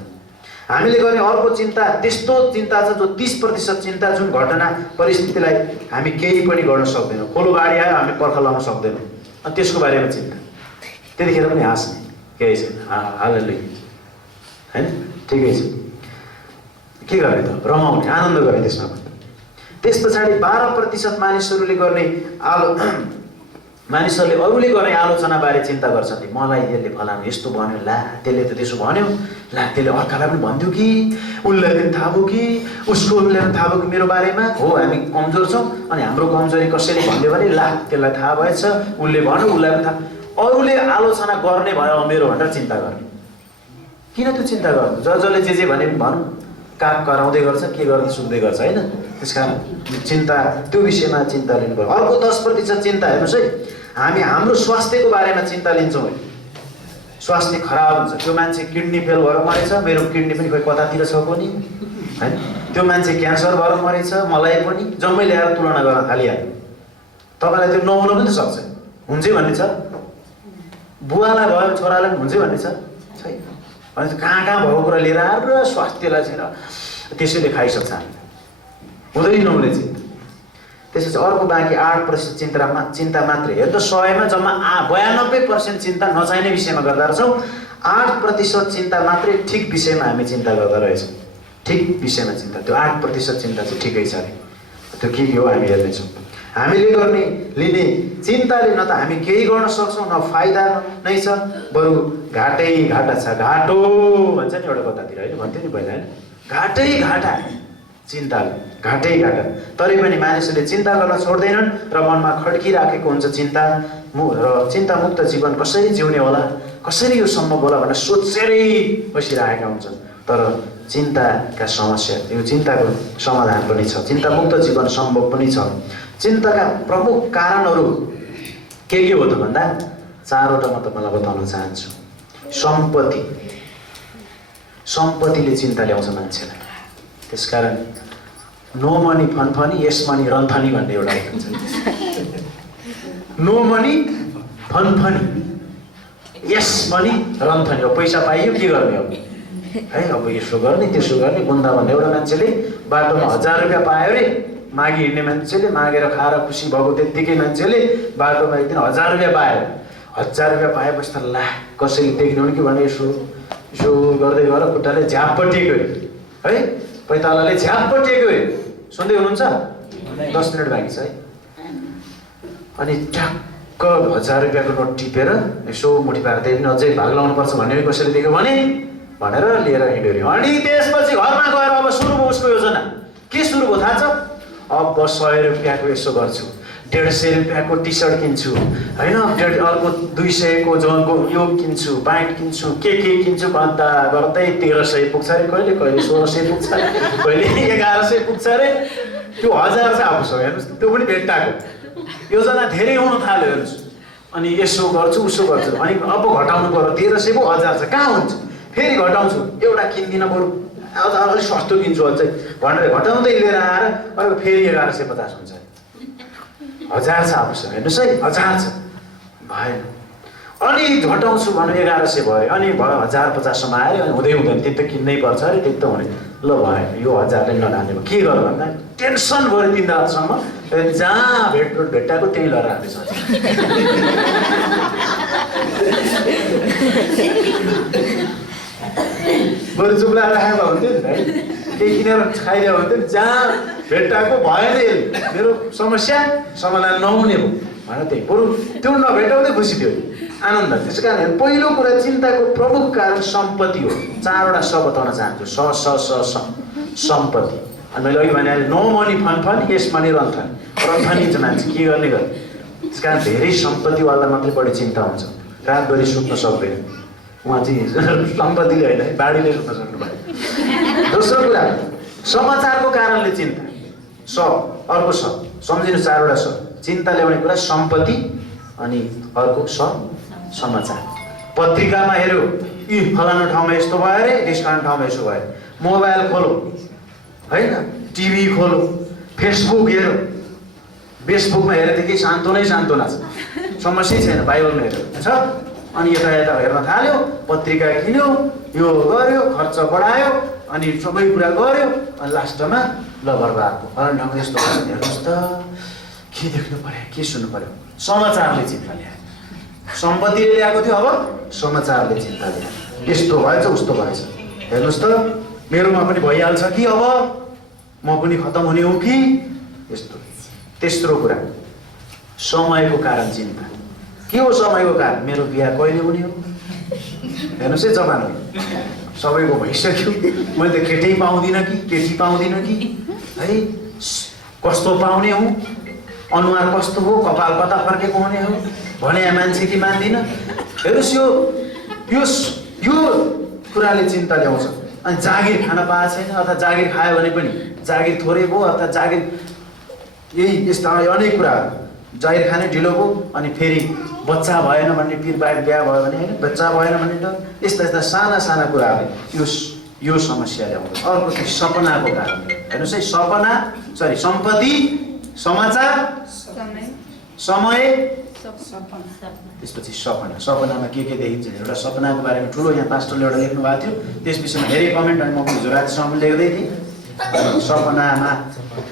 हामीले गर्ने अर्को चिन्ता त्यस्तो चिन्ता छ जो 30% चिन्ता जुन घटना परिस्थितिलाई हामी केही पनि गर्न सक्दैनौँ। खोलो बाढी आयो हामी पर्ख लाउन सक्दैनौँ, अनि त्यसको बारेमा चिन्ता, त्यतिखेर पनि हाँस्ने केही छैन, हालले होइन ठिकै छ, के गर्ने त, रमाउने आनन्द गर्ने त्यसमा पनि। त्यस पछाडि 12% मानिसहरूले अरूले गर्ने आलोचनाबारे चिन्ता गर्छन्। मलाई यसले फलानु यस्तो भन्यो, ला त्यसले त त्यसो भन्यो, ला त्यसले अर्कालाई पनि भनिदियो कि, उसलाई पनि थाहा भयो कि, उसले पनि थाहा भयो कि मेरो बारेमा। हो हामी कमजोर छौँ, अनि हाम्रो कमजोरी कसैले भन्यो भने ला त्यसलाई थाहा भएछ, उसले भन्यो, उसलाई पनि थाहा, अरूले आलोचना गर्ने भयो मेरो भनेर चिन्ता गर्ने। किन त्यो चिन्ता गर्नु? जसले जे भने पनि भनौँ, काग कराउँदै गर्छ, के गर्दै सुक्दै गर्छ होइन। त्यस कारण चिन्ता त्यो विषयमा चिन्ता लिनु पर्यो। अर्को 10% चिन्ता हेर्नुहोस् है, हामी हाम्रो स्वास्थ्यको बारेमा चिन्ता लिन्छौँ है। स्वास्थ्य खराब हुन्छ, त्यो मान्छे किडनी फेल भएर मरेछ, मेरो किडनी पनि खोइ कतातिर छ पनि होइन, त्यो मान्छे क्यान्सर भएर मरेछ, मलाई पनि, जम्मै ल्याएर तुलना गर्न थालिहाल्यो। तपाईँलाई त्यो नहुन पनि सक्छ, हुन्छै भन्ने छ, बुवालाई भयो छोरालाई पनि हुन्छै भन्ने छ छैन। अनि कहाँ भएको कुरा लिएर आएर स्वास्थ्यलाई चाहिँ त्यसैले खाइसक्छ हामी, हुँदै नहुने चिन्ता। त्यसपछि अर्को बाँकी 8% चिन्ता मात्रै। हेर्नु 100मा जम्मा 92% चिन्ता नचाहिने विषयमा गर्दा रहेछौँ, 8% चिन्ता मात्रै ठिक विषयमा हामी चिन्ता गर्दा रहेछौँ। ठिक विषयमा चिन्ता, त्यो 8% चिन्ता चाहिँ ठिकै छ अरे। त्यो के हो हामी हेर्नेछौँ। हामीले लिने चिन्ताले न त हामी केही गर्न सक्छौँ, न फाइदा नै छ, बरु घाटै घाटा छ। घाटो भन्छ नि एउटा कतातिर होइन, भन्थ्यो नि पहिला होइन, घाटै घाटा चिन्ताले, घाटै घाटा। तरै पनि मानिसहरूले चिन्ता गर्न छोड्दैनन् र मनमा खड्किराखेको हुन्छ चिन्ता। र चिन्तामुक्त जीवन कसरी जिउने होला, कसरी यो सम्भव होला भनेर सोचेरै बसिरहेका हुन्छन्। तर चिन्ताका समस्या, यो चिन्ताको समाधान पनि छ, चिन्तामुक्त जीवन सम्भव पनि छ। चिन्ताका प्रमुख कारणहरू के हो त भन्दा 4वटा म तपाईँलाई बताउन चाहन्छु। सम्पत्तिले चिन्ता ल्याउँछ मान्छेलाई। त्यसकारण नो मनी फनफनी, यस मनी रन्थनी भन्ने एउटा हुन्छ। नो मनी फनफनी, यस मनी रन्थनी। अब पैसा पाइयो के गर्ने अब है, अब यसो गर्ने त्यसो गर्ने बुन्दा भन्ने एउटा मान्छेले बाटोमा 1000 रुपियाँ पायो अरे, मागी हिँड्ने मान्छेले, मागेर खाएर खुसी भएको त्यत्तिकै मान्छेले बाटोमा एक दिन 1000 रुपियाँ पायो। 1000 रुपियाँ पाएपछि त ला कसैले देख्ने हो कि भने यसो गर्दै गएर खुट्टाले झ्याप्प टेक्यो है, पैतालाले झ्याप्प टेक्यो अरे। सुन्दै हुनुहुन्छ? 10 मिनट बाँकी छ है। अनि ट्याक्क 1000 रुपियाँको नोट टिपेर यसो मुठी पार्दै पनि अझै भाग लाउनुपर्छ भन्ने कसैले देख्यो भने भनेर लिएर हिँड्यो। अनि त्यसपछि घरमा गएर अब सुरु भयो उसको योजना। के सुरु भयो थाहा छ? अब 100 रुपियाँको यसो गर्छु, 150 रुपियाँको टी सर्ट किन्छु होइन, अर्को 200 को यो किन्छु, प्यान्ट किन्छु, के किन्छु भन्दा गर्दै 1300 पुग्छ अरे, कहिले 1600 पुग्छ अरे, कहिले 1100 पुग्छ अरे। त्यो 1000 चाहिँ आफूसँग हेर्नुहोस्, त्यो पनि भेट्टाको योजना धेरै हुन थाल्यो हेर्नुहोस्। अनि यसो गर्छु उसो गर्छु, अनि अब घटाउनु पर्यो, 1300 पो 1000 छ, कहाँ हुन्छ, फेरि घटाउँछु, एउटा किन्दिनँ बरु अलिक सस्तो किन्छु अझै भनेर घटाउँदै लिएर आएर अर्को फेरि 1150 हुन्छ। 1000 छ आफूसँग हेर्नुहोस् है, 1000 छ, भएन। अनि घटाउँछु भने 1100 भयो, अनि भयो 1050सम्म आयो, अनि हुँदैन त्यो त किन्नै पर्छ अरे, त्यो त हुने। ल भएन, यो 1000ले नलाने भयो, के गर्नु भन्दा टेन्सन भयो 3 रातसम्म। जहाँ भेट्टाएको त्यहीँ लएर हाल्दैछ। बरु चुप्ला राखेको हुन्थ्यो नि है, केही किनेर खाइदियो हुन्थ्यो नि, जहाँ भेट्टाएको भएन मेरो समस्या समाधान नहुने भयो भनेर, त्यही बरु त्यो नभेटाउँदै खुसी थियो, आनन्द। त्यस कारण पहिलो कुरा चिन्ताको प्रमुख कारण सम्पत्ति हो। 4वटा स बताउन चाहन्छु। सम्पत्ति। अनि मैले अघि भने नो मनी फनफन, यस मनी रन्थन। रन्थनी चाहिँ मान्छे के गर्ने गर्छ। त्यस कारण धेरै सम्पत्तिवाला मात्रै बढी चिन्ता हुन्छ, रातभरि सुत्न सक्दैन। उहाँ चाहिँ सम्पत्तिले होइन, बाढीले सुत्न सक्नु भयो। दोस्रो कुरा समाचारको कारणले चिन्ता। अर्को सम्झिनु 4वटा स। चिन्ता ल्याउने कुरा सम्पत्ति, अनि अर्को समाचार। पत्रिकामा हेऱ्यो यी फलानु ठाउँमा यस्तो भयो अरे, ढिस्काउने ठाउँमा यसो भयो। मोबाइल खोलो होइन, टिभी खोलो, फेसबुक हेऱ्यो। फेसबुकमा हेरेदेखि सान्तोनै सान्तोना छ, समस्या छैन। बाइबलमा हेरेर छ। अनि यता यता हेर्न थाल्यो, पत्रिका किन्यो, यो गर्यो, खर्च बढायो, अनि सबै कुरा गर्यो, अनि लास्टमा ल बर्बाद भयो। फलानु ठाउँमा यस्तो भयो, हेर्नुहोस् त के देख्नु पर्यो, के सुन्नु पर्यो? समाचारले चिन्ता ल्यायो। सम्पत्तिले ल्याएको थियो, अब समाचारले चिन्ता ल्यायो। यस्तो भएछ, उस्तो भएछ, हेर्नुहोस् त मेरोमा पनि भइहाल्छ कि, अब म पनि खतम हुने हो कि, यस्तो। तेस्रो कुरा समयको कारण चिन्ता। के हो समयको कारण? मेरो बिहा कहिले हुने हो? हेर्नुहोस् है जमाना सबैको भइसक्यो, मैले त केटै पाउँदिनँ कि केटी पाउँदिनँ कि है, कस्तो पाउने हो, अनुहार कस्तो हो, कपाल कता फर्केको हुने हो भने मान्छे कि मान्दिनँ। हेर्नुहोस् यो कुराले चिन्ता ल्याउँछ। अनि जागिर खान पाएको छैन, अथवा जागिर खायो भने पनि जागिर थोरै भयो, अथवा जागिर यही यस्ता अनेक कुराहरू। जागिर खाने ढिलो भयो, अनि फेरि बच्चा भएन भन्ने पिरबाहेक बिहा भयो भने होइन, बच्चा भएन भने डर, यस्ता यस्ता साना साना कुराहरूले यो समस्या ल्याउँछ। अर्को चाहिँ सपनाको कारण। हेर्नुहोस् है, सम्पत्ति, समाचार, समय, त्यसपछि सपनामा के देखिन्छ? एउटा सपनाको बारेमा ठुलो यहाँ पास्टरले एउटा लेख्नु भएको थियो, त्यस विषयमा धेरै कमेन्ट, अनि म पनि हिजो लेख्दै थिएँ। सपनामा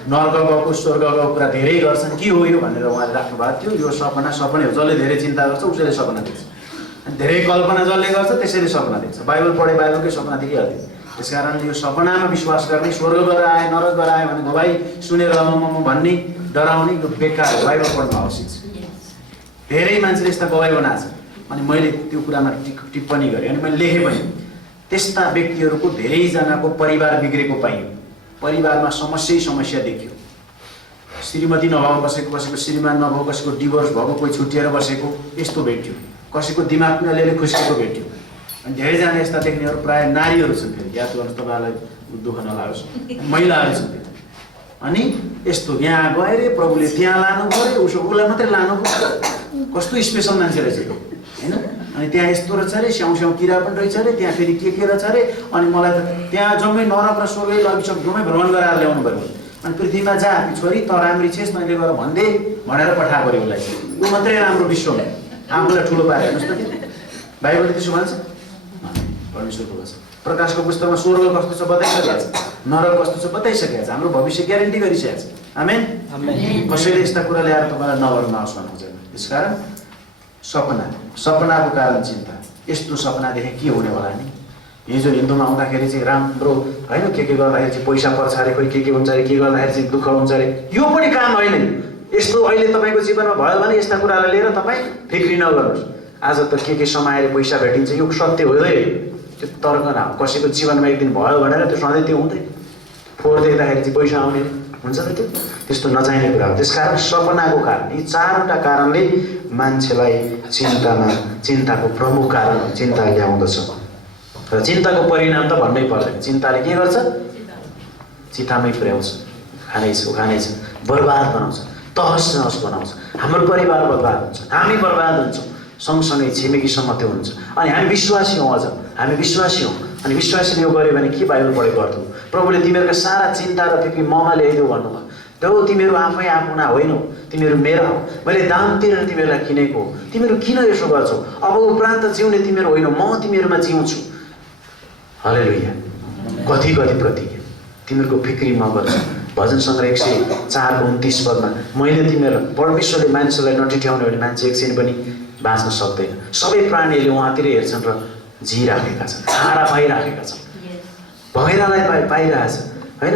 नर्क गएको स्वर्ग गएको कुरा धेरै गर्छन्, के हो यो भनेर उहाँले राख्नु भएको थियो। यो सपनै हो, जसले धेरै चिन्ता गर्छ उसैले सपना देख्छ, अनि धेरै कल्पना जसले गर्छ त्यसैले सपना देख्छ। बाइबल पढे बाइबलकै सपना देखिहाल्थ्यो। त्यस कारणले यो सपनामा विश्वास गर्ने, स्वर्ग गएर आए नरक गएर आए भने भाइ सुनेर म भन्ने डराउने, यो बेकार हो। बाइबल पढ्नु आवश्यक छ। धेरै मान्छेले यस्ता गवाई बनाएको छ, अनि मैले त्यो कुरामा टिप्पणी गरेँ, अनि मैले लेखेँ पनि। त्यस्ता व्यक्तिहरूको धेरैजनाको परिवार बिग्रेको पाइयो, परिवारमा समस्या देखियो। श्रीमती नभएको कसैको श्रीमान नभएको, कसैको डिभोर्स भएको, कोही छुट्टिएर बसेको, यस्तो भेट्यो। कसैको दिमाग अलिअलि खुस्केको भेट्यो। अनि धेरैजना यस्ता देख्नेहरू प्रायः नारीहरू छन्। फेरि याद गर्नुहोस्, तपाईँहरूलाई दुःख नलागोस्, महिलाहरू छन्। अनि यस्तो यहाँ गएर प्रभुले त्यहाँ लानु पऱ्यो, उसलाई मात्रै लानु पर्छ, कस्तो स्पेसल मान्छे रहेछ होइन। अनि त्यहाँ यस्तो रहेछ अरे, स्याउ किरा पनि रहेछ अरे, त्यहाँ फेरि के रहेछ अरे। अनि मलाई त त्यहाँ जम्मै नरक र स्वर्ग लगिसक्यो, जम्मै भ्रमण गराएर ल्याउनु पऱ्यो। अनि पृथ्वीमा जा छोरी त राम्री छेस्, मैले गएर भन्दै भनेर पठाएको पऱ्यो उसलाई। ऊ मात्रै राम्रो विश्वमा आफूलाई ठुलो पारे। हेर्नुहोस् त, बाइबलले त्यसो भन्छ? परमेश्वरको वचन। प्रकाशको पुस्तकमा स्वर्ग कस्तो छ बताइसकेको छ, नरक कस्तो छ बताइसकेको छ, हाम्रो भविष्य ग्यारेन्टी गरिसकेको छ। आमेन। कसैले यस्ता कुरा ल्याएर तपाईँलाई नगर्नु आवश्यक हुँदैन। त्यसकारण सपनाको कारण चिन्ता। यस्तो सपना देखे के हुने होला नि? हिजो हिन्दूमा आउँदाखेरि चाहिँ राम्रो होइन, के गर्दाखेरि चाहिँ पैसा पर्छ अरे, खोइ के हुन्छ अरे, के गर्दाखेरि चाहिँ दुःख हुन्छ अरे, यो पनि काम होइन। यस्तो अहिले तपाईँको जीवनमा भयो भने यस्ता कुरालाई लिएर तपाईँ फिक्री नगर्नुहोस्। आज त के समाएर पैसा भेटिन्छ, यो सत्य हुँदैन, त्यो तर्क न। कसैको जीवनमा एक दिन भयो भनेर त्यो सधैँ त्यो हुँदैन। फोहोर देख्दाखेरि चाहिँ पैसा आउने हुन्छ त, त्यस्तो नचाहिने कुरा हो। त्यसकारण सपनाको कारण, यी चारवटा कारणले मान्छेलाई चिन्ताको प्रमुख कारण चिन्ता ल्याउँदछ। र चिन्ताको परिणाम त भन्नै पर्दैन। चिन्ताले के गर्छ? चितामै पुर्याउँछ, खानेछ, बर्बाद बनाउँछ, तहस नहस बनाउँछ। हाम्रो परिवार बर्बाद हुन्छ, हामी बर्बाद हुन्छौँ, सँगसँगै छिमेकीसम्म त्यो हुन्छ। अनि हामी विश्वासी हौँ, अझ हामी विश्वासी हौँ। अनि विश्वासीले यो गर्यो भने के बाइबल पढेको गर्छौ? प्रभुले तिमीहरूका सारा चिन्ता र फिक्री ममा ल्याइदेऊ भन्नुभयो। त्यो तिमीहरू आफै आफ्ना होइनौ, तिमीहरू मेरा हो, मैले दाम तिरेर तिमीहरूलाई किनेको हो। तिमीहरू किन यसो गर्छौ? अब उपरान्त जिउने तिमीहरू होइन, म तिमीहरूमा जिउँछु। हालेलुया। कति प्रतिज्ञा तिमीहरूको फिक्री म गर्छु। भजन सङ्ग्रह 104:29 पदमा, मैले तिमीहरूलाई, परमेश्वरले मानिसहरूलाई नटिठ्याउने भने मान्छे एकछिन पनि बाँच्न सक्दैन। सबै प्राणीहरूले उहाँतिर हेर्छन् र जिराखेका छन्, खाना पाइराखेका छन्, भँगेरालाई पाइरहेछ होइन,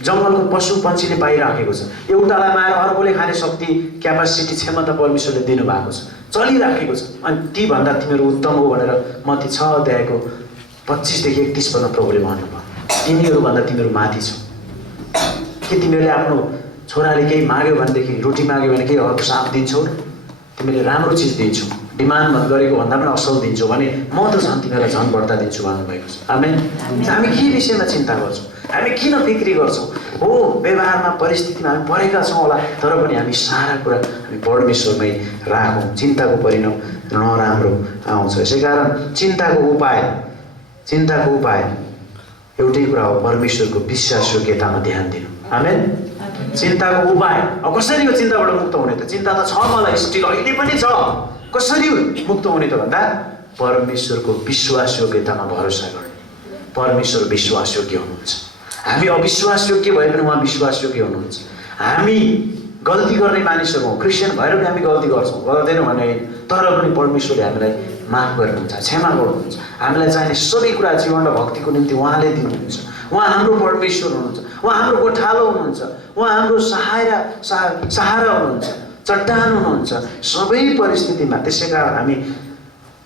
जङ्गलको पशु पन्छीले पाइराखेको छ। एउटालाई माएर अर्कोले खाने शक्ति, क्यापासिटी, क्षमता परमेश्वरले दिनुभएको छ, चलिराखेको छ। अनि तीभन्दा तिमीहरू उत्तम हो भनेर मत्ती 6:25-31 पदमा प्रभुले भन्नुभयो। तिनीहरूभन्दा तिमीहरू माथि छौ। के तिमीहरूले आफ्नो छोराले केही माग्यो भनेदेखि, रोटी माग्यो भने केही अर्को साथ दिन्छौ? तिमीले राम्रो चिज दिन्छौ, डिमान्ड गरेको भन्दा पनि असल दिन्छौ भने म त झन् तिमीलाई झन् बढ्ता दिन्छु भन्नुभएको छ। आमेन। हामी के विषयमा चिन्ता गर्छौँ? हामी किन फिक्री गर्छौँ? हो, व्यवहारमा परिस्थितिमा हामी परेका छौँ होला, तर पनि हामी सारा कुरा हामी परमेश्वरमै राखौँ। चिन्ताको परिणाम नराम्रो पाउँछ। यसै कारण चिन्ताको उपाय एउटै कुरा हो, परमेश्वरको विश्वासयोग्यतामा ध्यान दिनु। आमेन। चिन्ताको उपाय अब कसरी हो चिन्ताबाट मुक्त हुने त? चिन्ता त छ मलाई, स्टिल अहिले पनि छ। कसरी मुक्त हुने त भन्दा परमेश्वरको विश्वासयोग्यतामा भरोसा गर्ने। परमेश्वर विश्वासयोग्य हुनुहुन्छ। हामी अविश्वासयोग्य भए पनि उहाँ विश्वासयोग्य हुनुहुन्छ। हामी गल्ती गर्ने मानिसहरू हौँ, क्रिस्चियन भएर पनि हामी गल्ती गर्छौँ, गर्दैनौँ भने होइन, तर पनि परमेश्वरले हामीलाई माफ गर्नुहुन्छ, क्षमा गर्नुहुन्छ। हामीलाई चाहिने सबै कुरा जीवन र भक्तिको निम्ति उहाँले दिनुहुन्छ। उहाँ हाम्रो परमेश्वर हुनुहुन्छ, उहाँ हाम्रो गोठालो हुनुहुन्छ, उहाँ हाम्रो सहारा हुनुहुन्छ, चट्टान हुनुहुन्छ सबै परिस्थितिमा। त्यसै कारण हामी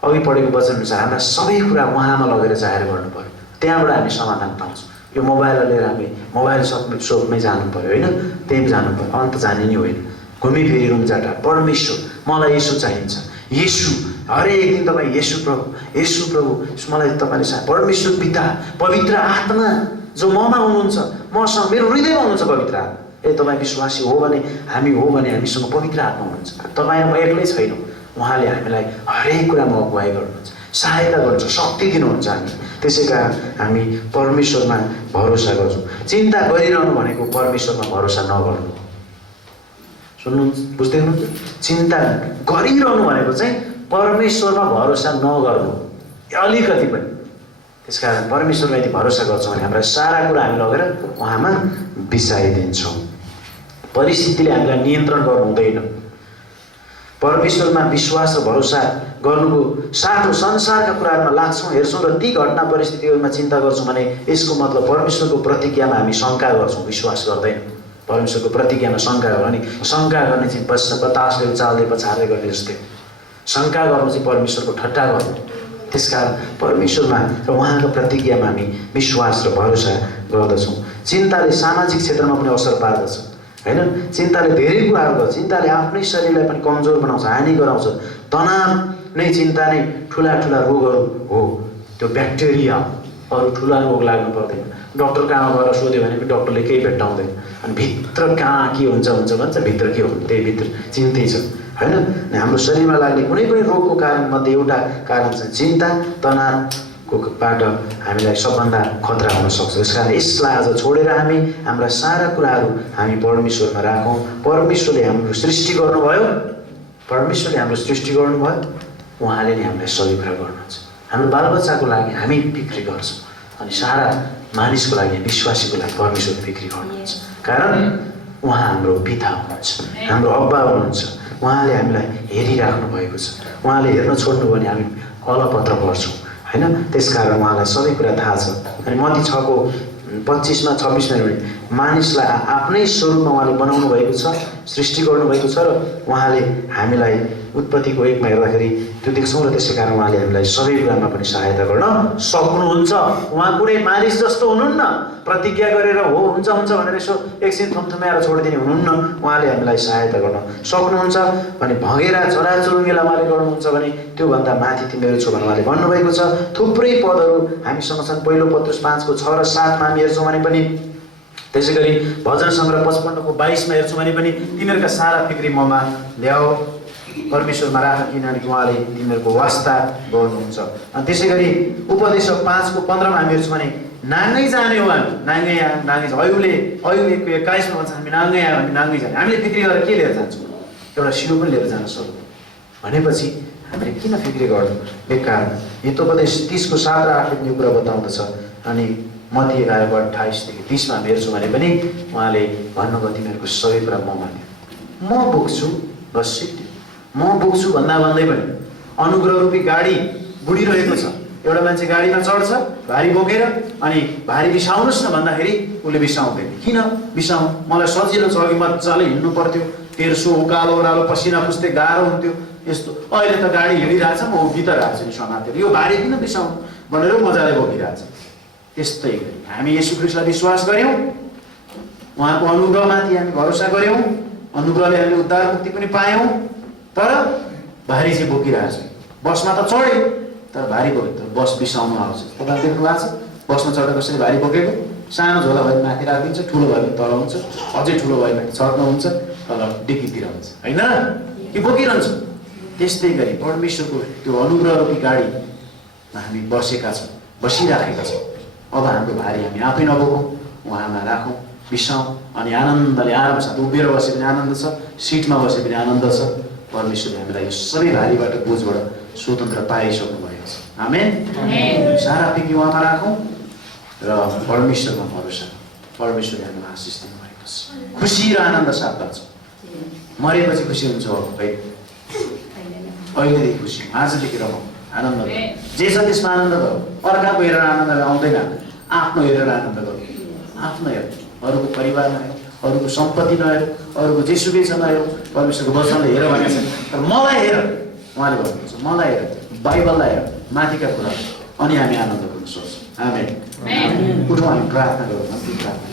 अघि पढेको वचन अनुसार हाम्रा सबै कुरा उहाँमा लगेर जाहेर गर्नु पर्यो, त्यहाँबाट हामी समाधान पाउँछौँ। यो मोबाइल लिएर हामी मोबाइल सपमै जानु पर्यो होइन, त्यही जानु पर्यो, अन्त जाने नै होइन। घुमिफिरी रुमजाटा परमेश्वर, मलाई यसो चाहिन्छ, यसु हरेक दिन तपाईँ यसु प्रभु मलाई तपाईँले परमेश्वर पिता पवित्र आत्मा जो ममा हुनुहुन्छ, मसँग मेरो हृदयमा हुनुहुन्छ पवित्र आत्मा। तपाईँ विश्वासी हो भने हामीसँग पवित्र आत्मा हुनुहुन्छ। तपाईँ म एक्लै छैनौँ, उहाँले हामीलाई हरेक कुरामा अगुवाई गर्नुहुन्छ, सहायता गर्नुहुन्छ, शक्ति दिनुहुन्छ। हामी त्यसै कारण हामी परमेश्वरमा भरोसा गर्छौँ। चिन्ता गरिरहनु भनेको परमेश्वरमा भरोसा नगर्नु। सुन्नुहुन्छ, बुझ्दै हुनुहुन्छ? चिन्ता गरिरहनु भनेको चाहिँ परमेश्वरमा भरोसा नगर्नु अलिकति पनि। त्यसकारण परमेश्वरमा यदि भरोसा गर्छौँ भने हाम्रा सारा कुरा हामी लगेर उहाँमा बिसाइदिन्छौँ। परिस्थितिले हामीलाई नियन्त्रण गर्नु हुँदैन। परमेश्वरमा विश्वास र भरोसा गर्नुको साटो संसारका कुराहरूमा लाग्छौँ, हेर्छौँ र ती घटना परिस्थितिहरूमा चिन्ता गर्छौँ भने यसको मतलब परमेश्वरको प्रतिज्ञामा हामी शङ्का गर्छौँ, विश्वास गर्दैनौँ। परमेश्वरको प्रतिज्ञामा शङ्का हो भने शङ्का गर्ने चाहिँ बतासले उचाल्दै पछार्दै गर्ने जस्तै। शङ्का गर्नु चाहिँ परमेश्वरको ठट्टा गर्नु। त्यसकारण परमेश्वरमा र उहाँको प्रतिज्ञामा हामी विश्वास र भरोसा गर्दछौँ। चिन्ताले सामाजिक क्षेत्रमा पनि असर पार्दछ होइन। चिन्ताले धेरै कुराहरू गर्छ। चिन्ताले आफ्नै शरीरलाई पनि कमजोर बनाउँछ, हानि गराउँछ। तनाव नै चिन्ता नै ठुला रोगहरू हो, त्यो ब्याक्टेरिया। अरू ठुला रोग लाग्नु पर्दैन। डक्टर कहाँ गएर सोध्यो भने पनि डक्टरले केही भेट्टाउँदैन। अनि भित्र कहाँ के हुन्छ भन्छ, भित्र के हो त्यही भित्र चिन्तै छ होइन। हाम्रो शरीरमा लाग्ने कुनै पनि रोगको कारण मध्ये एउटा कारण चाहिँ चिन्ता, तनावकोबाट हामीलाई सबभन्दा खतरा हुन सक्छ। त्यस कारण यसलाई आज छोडेर हाम्रा सारा कुराहरू हामी परमेश्वरमा राखौँ। परमेश्वरले हाम्रो सृष्टि गर्नुभयो, उहाँले नै हामीलाई सबै कुरा गर्नुहुन्छ। हाम्रो बालबच्चाको लागि हामी बिक्री गर्छौँ, अनि सारा मानिसको लागि, विश्वासीको लागि परमेश्वर बिक्री गर्नुहुन्छ। कारण उहाँ हाम्रो पिता हुनुहुन्छ, हाम्रो अब्बा हुनुहुन्छ। उहाँले हामीलाई हेरिराख्नु भएको छ। उहाँले हेर्न छोड्नु भने हामी अलपत्र पर्छौँ होइन। त्यसकारण उहाँलाई सबै कुरा थाहा छ। अनि मत्ती 6:25-26 मानिसलाई आफ्नै स्वरूपमा उहाँले बनाउनु भएको छ, सृष्टि गर्नुभएको छ र उहाँले हामीलाई उत्पत्तिको 1मा हेर्दाखेरि त्यो देख्छौँ। र त्यसै कारण उहाँले हामीलाई सबै कुरामा पनि सहायता गर्न सक्नुहुन्छ। उहाँ कुनै मानिस जस्तो हुनुहुन्न, प्रतिज्ञा गरेर हुन्छ भनेर यसो एकछिन थुम्थुम्याएर छोडिदिने हुनुहुन्न। उहाँले हामीलाई सहायता गर्न सक्नुहुन्छ भने भगेरा चराचुरुङ्गीलाई उहाँले गर्नुहुन्छ भने त्योभन्दा माथि तिमीहरू छौ भनेर उहाँले भन्नुभएको छ। थुप्रै पदहरू हामीसँग छन्। पहिलो पत्रुस 5:6 र 7मा हामी हेर्छौँ भने पनि, त्यसै गरी भजन सङ्ग्रह 55:22मा हेर्छौँ भने पनि तिमीहरूका सारा फिक्री ममा ल्याऊ, परमेश्वरमा राख, किनभने उहाँले तिमीहरूको वास्ता गर्नुहुन्छ। अनि त्यसै गरी उपदेश 5:15मा हामी हेर्छौँ भने नाङ्गै जाने हो हामी, नाङ्गै अयुबले 1:21मा भन्छ हामी नाङ्गै आयो, हामी नाङ्गै जाने। हामीले फिक्री गरेर के लिएर जान्छौँ? एउटा सिरो पनि लिएर जान सक्छौँ भनेपछि हामीले किन फिक्री गर्छौँ बेकार? हितोपदेश 30:7 र 8 यो कुरा बताउँदछ। अनि मत्ती 11:28-30मा हामी हेर्छौँ भने पनि उहाँले भन्नुभयो तिमीहरूको सबै कुरा म मान्यो, म बोक्छु, बस सिक्यो। म बोक्छु भन्दै पनि अनुग्रह रूपी गाडी बुढिरहेको छ। एउटा मान्छे गाडीमा चढ्छ भारी बोकेर, अनि भारी बिसाउनुहोस् न भन्दाखेरि उसले बिसाउँदैन। किन बिसाउँ? मलाई सजिलो छ, अघि मजाले हिँड्नु पर्थ्यो, तेर्सो उकालो ओह्रालो पसिना पुस्दै गाह्रो हुन्थ्यो। यस्तो अहिले त गाडी हिँडिरहेछ, म उभिरहेको छु नि समातेर, यो भारी किन बिसाउँ भनेर मजाले बोकिरहेछ। त्यस्तै हामी येशू ख्रीष्टलाई विश्वास गऱ्यौँ, उहाँको अनुग्रहमाथि हामी भरोसा गऱ्यौँ, अनुग्रहले हामीले उद्धार मुक्ति पनि पायौँ, तर भारी चाहिँ बोकिरहेछ। बसमा त चढ्यो तर भारी बोक्यो, तर बस बिसाउनु आउँछ। तपाईँ देख्नु भएको छ बसमा चढेर कसरी भारी बोकेको? सानो झोला भयो माथि राखिदिन्छ, ठुलो भयो भने तल हुन्छ, अझै ठुलो भयो भने चढ्नु हुन्छ, तल डिक्कीतिर हुन्छ होइन कि बोकिरहन्छ। त्यस्तै गरी परमेश्वरको त्यो अनुग्रहरूपी गाडीमा हामी बसिराखेका छौँ। अब हाम्रो भारी हामी आफै नबोकौँ, उहाँमा राखौँ, बिसाउँ अनि आनन्दले आरामसाथ उभिएर बसे पनि आनन्द छ, सिटमा बसे पनि आनन्द छ। परमेश्वरले हामीलाई यो सबै भारीबाट बोझबाट स्वतन्त्र पारिसक्नु भएको छ। आमेन। सारा पिकी उहाँमा राखौँ र परमेश्वरमा भरोसा। परमेश्वरले हामीलाई आशिष दिनुभएको छ। खुसी र आनन्द साथ बाँच्छौँ। मरेपछि खुसी हुन्छ होइन, अहिलेदेखि खुसी, आजदेखि रमाउँ, आनन्द गरौँ, जे छ त्यसमा आनन्द गरौँ। अर्काको हेरेर आनन्द आउँदैन, आफ्नो हेरेर आनन्द गरौँ। आफ्नो हेरौँ, अरूको परिवार नहेरौँ, अरूको सम्पत्ति नहेरौँ, अरूको जेसुकै छ नहेरौँ। परमेश्वरको वचनले हेर भनेको छ, तर मलाई हेर उहाँले भन्नुहुन्छ, मलाई हेर, बाइबललाई हेर, माथिका कुरा, अनि हामी आनन्द गर्न सक्छौँ। आमेन। उठौँ हामी प्रार्थना गरौँ, अन्तिम प्रार्थना।